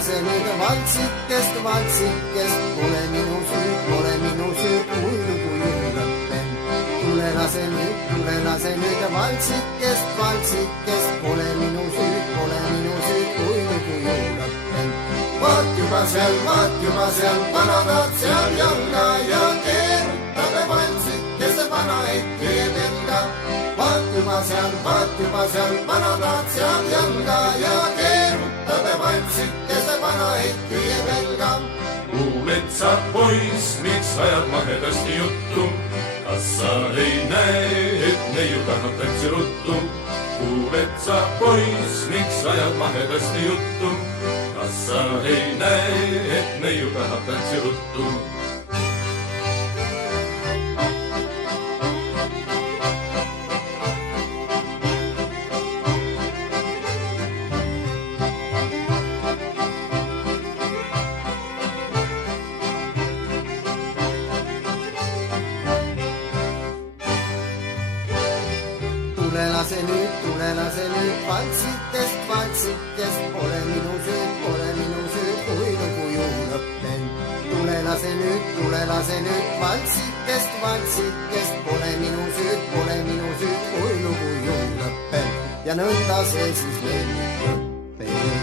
lase nüüd valtsikest, valtsikest, pole minu süü, kui lugu ju lõppen. Tule lase nüüd valtsikest, valtsikest, pole minu süü, kui lugu ju lõppen. Vaat juba seal, vanadad seal jalga ja keerutab valtsikese vana ette pelga. Vaat juba seal, vanadad seal jalga ja keerutab valtsikese vana ette pelga. Metsa poiss, miks ajad mahedasti juttu? Kas sa ei näe, et neiu tahab täitsa ruttu? Metsa poiss, miks ajad mahedasti juttu? Kas sa ei näe, et neiu tahab täitsa ruttu? Tule lase nüüd valtsikest, valtsikest, pole minu süü, kui lugu ju lõppen. Tule lase nüüd valtsikest, valtsikest, pole minu süü, kui lugu ju lõppen. Ja nõnda see siis veel lõppen.